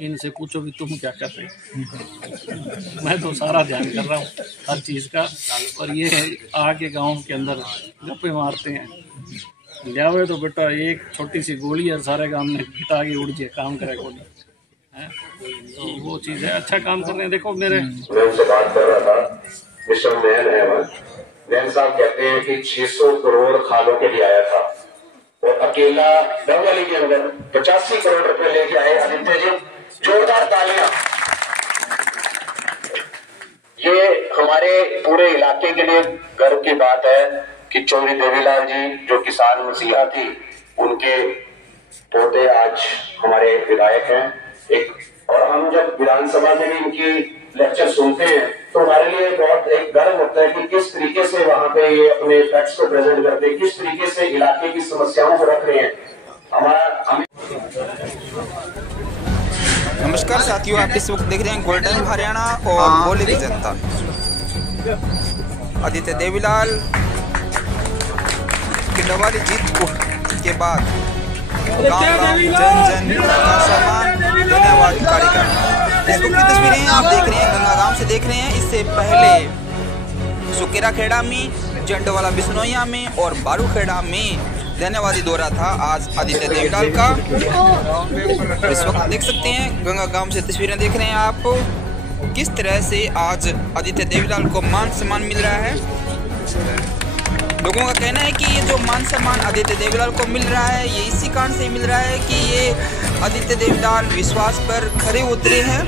इनसे पूछो कि तुम क्या कर रहे हो। मैं तो सारा ध्यान कर रहा हूँ हर चीज़ का, और ये आके गांव के अंदर गप्पे मारते हैं। लियावे तो बेटा एक छोटी सी गोली है सारे गांव में पिटा के उड़ जाए, काम करे को नहीं है। तो वो चीज़ है, अच्छा काम कर रहे हैं। देखो मेरे मैं उनसे बात कर रहा था, मिस्टर नैन है वह। नैन साहब कहते हैं कि 600 करोड़ खालों के लिए आया था और अकेला डबवाली के अंदर 85 करोड़ रुपए लेके आए। आदित्य जी, जोरदार तालियां। ये हमारे पूरे इलाके के लिए गर्व की बात है कि चौधरी देवीलाल जी जो किसान मसीहा थी, उनके पोते आज हमारे विधायक हैं। एक और हम जब विधानसभा में भी इनकी लेक्चर सुनते हैं तो हमारे लिए बहुत एक गर्व होता है कि किस तरीके से वहां पे ये अपने फैक्ट्स को प्रेजेंट करते हैं, किस तरीके से इलाके की समस्याओं को रख रहे हैं। नमस्कार साथियों, आप इस वक्त देख रहे हैं गोल्डन हरियाणा और बोले की जनता। आदित्य देवीलाल की डबवाली जीत के बाद गांव जन जन का सम्मान धन्यवाद कार्यक्रम। इस वक्त की तस्वीरें आप देख रहे हैं गंगा गांव से देख रहे हैं। इससे पहले सुकेरा खेड़ा में, जंडवाला बिश्नोइया में और बारूखेड़ा में धन्यवादी दौरा था आज आदित्य देवीलाल का। इस वक्त देख सकते हैं गंगा गांव से तस्वीरें देख रहे हैं आप, किस तरह से आज आदित्य देवीलाल को मान सम्मान मिल रहा है। लोगों का कहना है कि ये जो मान सम्मान आदित्य देवीलाल को मिल रहा है, ये इसी कारण से मिल रहा है कि ये आदित्य देवीलाल विश्वास पर खरे उतरे हैं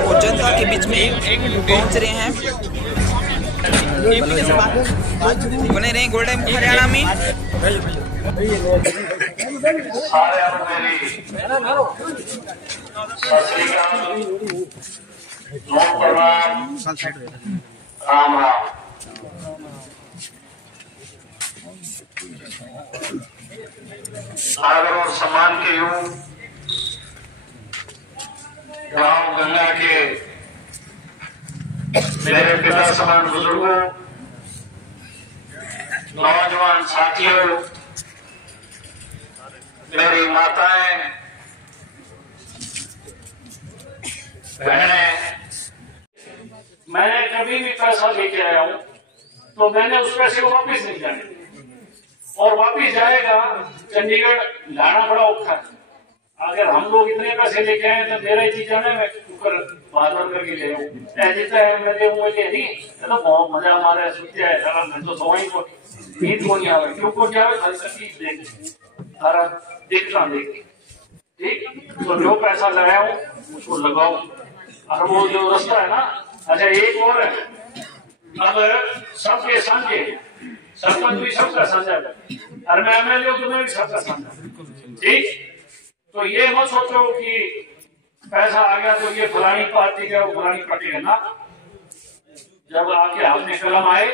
और जनता के बीच में पहुंच रहे हैं। बने रहे गोल्डन हरियाणा में। राम राम। आदर और सम्मान के योग गांव गंगा के मेरे पिता समान बुजुर्गों, नौजवान साथियों, मेरी माताएं, बहनें, मैं कभी भी पैसा लेके आया हूँ तो मैंने उस पैसे को वापिस नहीं जाने, और वापिस जाएगा चंडीगढ़ लाना बड़ा औखा है। अगर हम लोग इतने पैसे लेके आए तो मेरा ही चीज जाने मैं ऊपर बात करके ले आऊँ, जितना है मैं ले नहीं तो बहुत मजा हमारा सोचते है सारा। मैं तो सो ही को नींद को नहीं आवे, क्यों को नहीं आवे, खाली चीज देख सारा देखना देख। ठीक, तो जो पैसा लगाया हूँ उसको लगाओ। और वो जो रास्ता है ना, अच्छा एक और है, अब सबके साझे सरपंच भी सबका साझा है, और मैं एमएलए तो मैं भी सबका साझा। ठीक, तो ये मत सोचो कि पैसा आ गया तो ये फलानी पार्टी का वो फलानी पार्टी का ना। जब आपके हाथ में कलम आए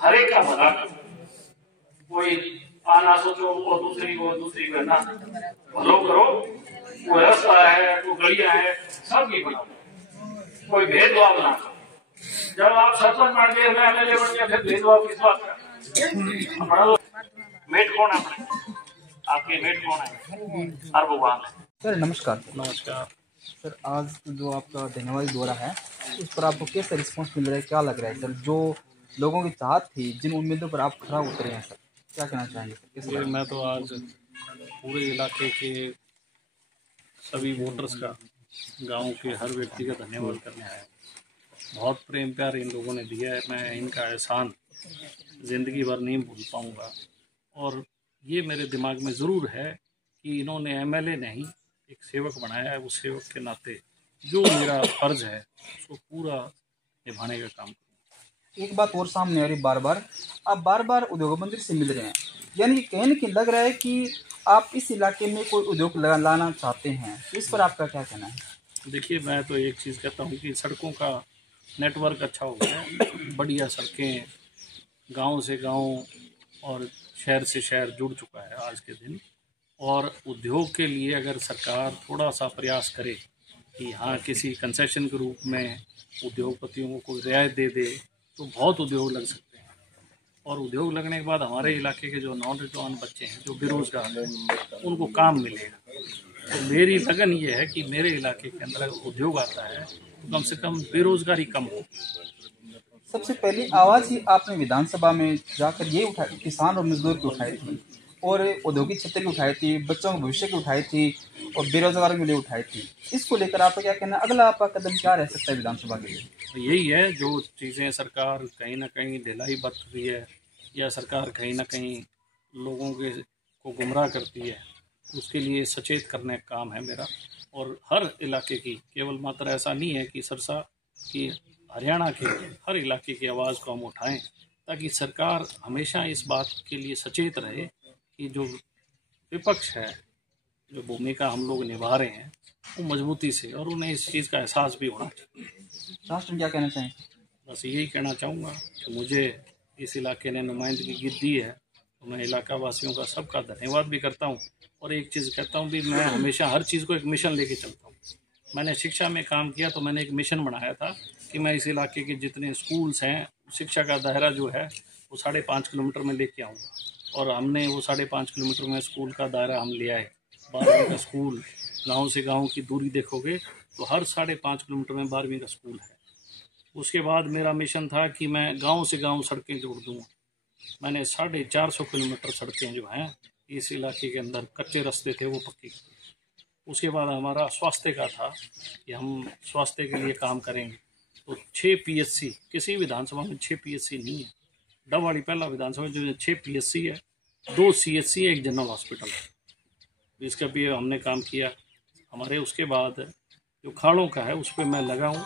हर एक का भला करो, कोई आना सोचो वो दूसरी को ना भलो करो। कोई रास्ता है, कोई गलियां है, सबकी बनाओ, कोई भेदभाव ना करो। जब आप सरपंच बन गए, मैं एमएलए बन गया, फिर भेदभाव किस बात का? मेट कौन है अपने? आपके मेट कौन है? हर भगवान है। सर नमस्कार। नमस्कार सर, आज जो आपका धन्यवाद दौरा है उस पर आपको कैसा रिस्पांस मिल रहा है, क्या लग रहा है सर? जो लोगों की चाहत थी, जिन उम्मीदों पर आप खरा उतरे हैं सर, क्या कहना चाहेंगे सर? मैं तो आज पूरे इलाके के सभी वोटर्स का, गांव के हर व्यक्ति का धन्यवाद करने आया। बहुत प्रेम प्यार इन लोगों ने दिया है, मैं इनका एहसान ज़िंदगी भर नहीं भूल पाऊँगा। और ये मेरे दिमाग में ज़रूर है कि इन्होंने एमएलए नहीं, एक सेवक बनाया है। उस सेवक के नाते जो मेरा फर्ज है उसको पूरा निभाने का काम करूँगा। एक बात और सामने आ रही, आप बार बार उद्योग मंत्री से मिल रहे हैं, यानी कि कहीं न कहीं लग रहा है कि आप इस इलाके में कोई उद्योग लाना चाहते हैं। इस पर आपका क्या कहना है? देखिए, मैं तो एक चीज़ कहता हूँ कि सड़कों का नेटवर्क अच्छा हो गया है, बढ़िया सड़कें गांव से गांव और शहर से शहर जुड़ चुका है आज के दिन। और उद्योग के लिए अगर सरकार थोड़ा सा प्रयास करे कि हाँ किसी कंसेशन के रूप में उद्योगपतियों को रियायत दे दे तो बहुत उद्योग लग सकते हैं। और उद्योग लगने के बाद हमारे इलाके के जो नौजवान बच्चे हैं जो बेरोजगार हैं उनको काम मिलेगा। तो मेरी लगन ये है कि मेरे इलाके के अंदर अगर उद्योग आता है तो कम से कम बेरोजगारी कम हो। सबसे पहली आवाज़ ही आपने विधानसभा में जाकर ये उठाई, किसान और मजदूर की उठाई थी, और औद्योगिक क्षेत्र की उठाई थी, बच्चों के भविष्य की उठाई थी, और बेरोजगारों के लिए उठाई थी। इसको लेकर आपका क्या कहना, अगला आपका कदम क्या रह सकता है विधानसभा के लिए? तो यही है, जो चीज़ें सरकार कहीं ना कहीं ढिलाई बरत रही है या सरकार कहीं ना कहीं लोगों के को गुमराह करती है, उसके लिए सचेत करने का काम है मेरा। और हर इलाके की, केवल मात्र ऐसा नहीं है कि सरसा की, हरियाणा के हर इलाके की आवाज़ को हम उठाएं, ताकि सरकार हमेशा इस बात के लिए सचेत रहे कि जो विपक्ष है, जो भूमिका हम लोग निभा रहे हैं, वो मजबूती से, और उन्हें इस चीज़ का एहसास भी होना चाहिए। राष्ट्र में क्या कहना चाहें? बस यही कहना चाहूँगा कि मुझे इस इलाके ने नुमाइंदगी दी है, तो मैं इलाका वासियों का सबका धन्यवाद भी करता हूँ। और एक चीज़ कहता हूँ भी, मैं हमेशा हर चीज़ को एक मिशन लेके चलता हूँ। मैंने शिक्षा में काम किया तो मैंने एक मिशन बनाया था कि मैं इस इलाके के जितने स्कूल्स हैं, शिक्षा का दायरा जो है वो 5.5 किलोमीटर में लेके आऊँगा। और हमने वो 5.5 किलोमीटर में स्कूल का दायरा हम ले आए। 12वीं का स्कूल, गांव से गांव की दूरी देखोगे तो हर 5.5 किलोमीटर में 12वीं का स्कूल है। उसके बाद मेरा मिशन था कि मैं गांव से गांव सड़कें जोड़ दूँगा। मैंने 450 किलोमीटर सड़कें जो हैं इस इलाके के अंदर, कच्चे रास्ते थे वो पक्की। उसके बाद हमारा स्वास्थ्य का था कि हम स्वास्थ्य के लिए काम करेंगे। तो 6 PSC, किसी विधानसभा में 6 PSC नहीं है। डबवाड़ी पहला विधानसभा जो 6 PSC है, 2 CHC है, एक जनरल हॉस्पिटल है। इसका भी हमने काम किया हमारे। उसके बाद जो खाड़ों का है उस पर मैं लगा हूँ।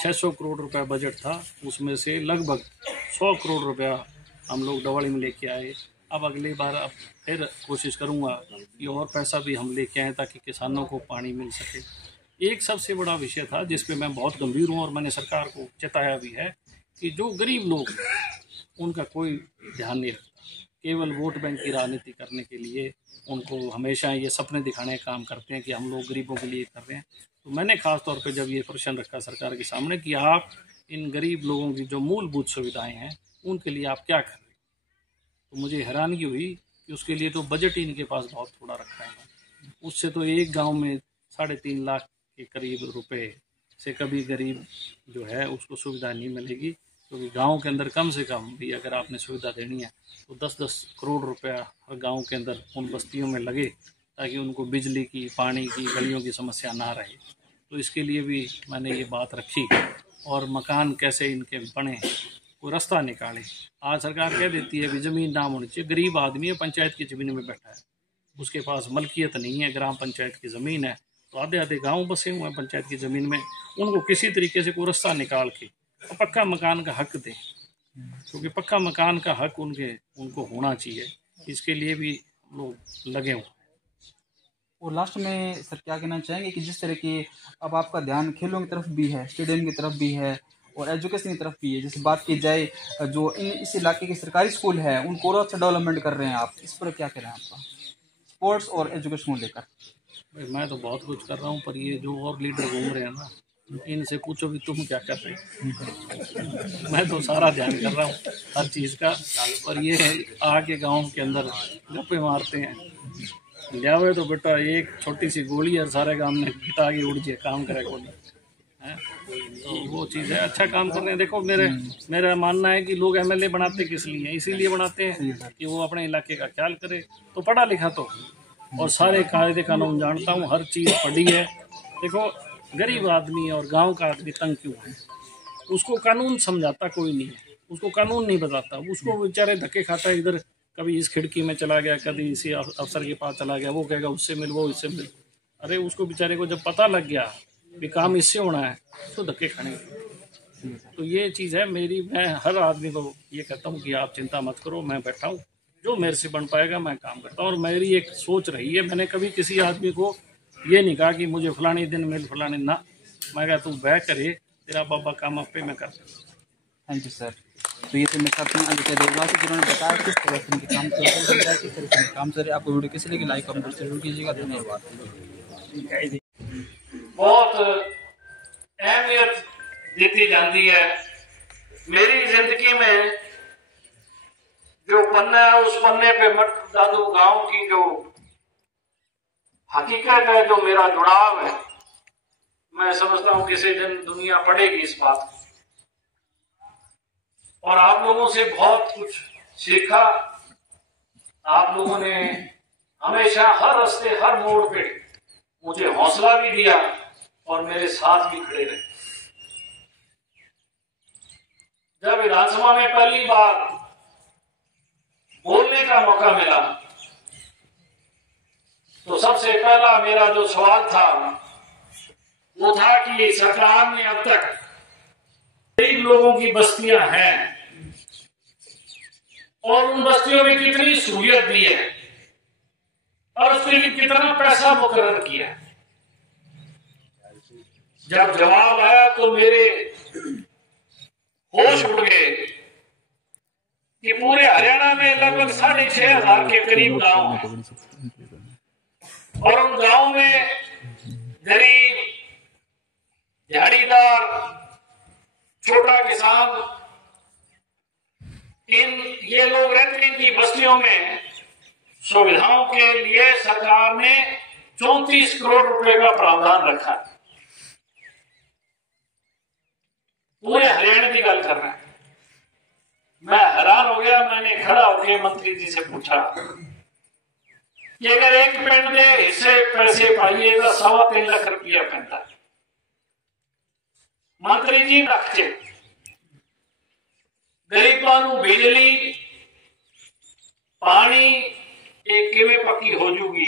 600 करोड़ रुपया बजट था, उसमें से लगभग 100 करोड़ रुपया हम लोग डबवाड़ी में लेके आए। अब अगली बार अब फिर कोशिश करूँगा कि और पैसा भी हम लेके आएँ ताकि किसानों को पानी मिल सके। एक सबसे बड़ा विषय था जिस पे मैं बहुत गंभीर हूँ और मैंने सरकार को चेताया भी है कि जो गरीब लोग उनका कोई ध्यान नहीं रखता, केवल वोट बैंक की राजनीति करने के लिए उनको हमेशा ये सपने दिखाने का काम करते हैं कि हम लोग गरीबों के लिए कर रहे हैं। तो मैंने ख़ास तौर पे जब ये प्रश्न रखा सरकार के सामने कि आप इन गरीब लोगों की जो मूलभूत सुविधाएं हैं उनके लिए आप क्या कर रहे हैं, तो मुझे हैरानगी हुई कि उसके लिए तो बजट ही इनके पास बहुत थोड़ा रखा है। उससे तो एक गाँव में 3.5 लाख के करीब रुपए से कभी गरीब जो है उसको सुविधा नहीं मिलेगी, क्योंकि गांव के अंदर कम से कम भी अगर आपने सुविधा देनी है तो 10-10 करोड़ रुपया हर गांव के अंदर उन बस्तियों में लगे, ताकि उनको बिजली की, पानी की, गलियों की समस्या ना रहे। तो इसके लिए भी मैंने ये बात रखी। और मकान कैसे इनके बने, कोई रास्ता निकाले। आज सरकार कह देती है भी ज़मीन नाम होनी चाहिए। गरीब आदमी है, पंचायत की ज़मीन में बैठा है, उसके पास मलकियत नहीं है, ग्राम पंचायत की ज़मीन है, तो आधे आधे गांव बसे हुए हैं पंचायत की ज़मीन में। उनको किसी तरीके से कोई रास्ता निकाल के और पक्का मकान का हक दें, क्योंकि पक्का मकान का हक उनको होना चाहिए। इसके लिए भी लोग लगे हुए। और लास्ट में सर क्या कहना चाहेंगे कि जिस तरह की अब आपका ध्यान खेलों की तरफ भी है, स्टेडियम की तरफ भी है और एजुकेशन की तरफ भी है, जैसे बात की जाए जो इस इलाके के सरकारी स्कूल है उनको और अच्छा डेवलपमेंट कर रहे हैं आप, इस पर क्या कह रहे हैं आपका स्पोर्ट्स और एजुकेशन को लेकर? मैं तो बहुत कुछ कर रहा हूँ, पर ये जो और लीडर घूम रहे हैं ना, इनसे पूछो भी तुम क्या कर रहे हो। मैं तो सारा ध्यान कर रहा हूँ हर चीज़ का, और ये आके गांव के अंदर गप्पे मारते हैं। लियावे तो बेटा एक छोटी सी गोली और सारे गांव में गिटा के उड़ जाए, काम करे कौन है। तो वो चीज़ है, अच्छा काम करने। देखो मेरा मानना है कि लोग MLA बनाते किस लिए, इसीलिए बनाते हैं कि वो अपने इलाके का ख्याल करे। तो पढ़ा लिखा तो और सारे कायदे कानून जानता हूँ, हर चीज़ पढ़ी है। देखो गरीब आदमी और गांव का आदमी तंग क्यों है, उसको कानून समझाता कोई नहीं है, उसको कानून नहीं बताता, उसको बेचारे धक्के खाता है। इधर कभी इस खिड़की में चला गया, कभी इसी अफसर के पास चला गया, वो कहेगा उससे मिल, वो इससे मिल। अरे उसको बेचारे को जब पता लग गया भी काम इससे होना है तो धक्के खाने। तो ये चीज़ है मेरी। मैं हर आदमी को ये कहता हूँ कि आप चिंता मत करो, मैं बैठा हूँ, जो मेरे से बन पाएगा मैं काम करता हूँ। और मेरी एक सोच रही है, मैंने कभी किसी आदमी को ये नहीं कहा कि मुझे फलाने दिन मिल फलाने ना, मैं कहा तू बैठ करे, तेरा बाबा काम आप पे मैं कर। Thank you sir. तो ये तो मैं साथ में आदित्य देवला से जिन्होंने बताया किस तरह से उनके काम काम करे। आपको वीडियो कैसे लगी, लाइक कमेंट जरूर कीजिएगा। धन्यवाद। बहुत अहमियत दी जाती है मेरी जिंदगी में। जो पन्ना है उस पन्ने पे मट दादू गांव की जो हकीकत है, जो मेरा जुड़ाव है, मैं समझता हूं किसी दिन दुनिया पढ़ेगी इस बात को। और आप लोगों से बहुत कुछ सीखा। आप लोगों ने हमेशा हर रास्ते, हर मोड़ पे मुझे हौसला भी दिया और मेरे साथ भी खड़े रहे। जब विधानसभा में पहली बार बोलने का मौका मिला तो सबसे पहला मेरा जो सवाल था वो था कि सरकार ने अब तक गरीब लोगों की बस्तियां हैं और उन बस्तियों में कितनी सहूलियत दी है और उसके लिए कितना पैसा मुकर्रर किया। जब जवाब आया तो मेरे होश उड़ गए कि पूरे हरियाणा में लगभग 6,500 के करीब गांव हैं और उन गांव में गरीब, दिहाड़ीदार, छोटा किसान, ये लोग रहते हैं। इनकी बस्तियों में सुविधाओं के लिए सरकार ने 34 करोड़ रुपए का प्रावधान रखा। पूरे हरियाणा की गल कर रहे हैं। मैं हैरान हो गया। मैंने खड़ा होकर मंत्री जी से पूछा कि अगर एक पिंड के हिस्से पैसे पाइए तो 3.25 लाख रुपया पैंता। मंत्री जी रखते गरीबों को बिजली, पानी एक किवें पक्की हो जूगी।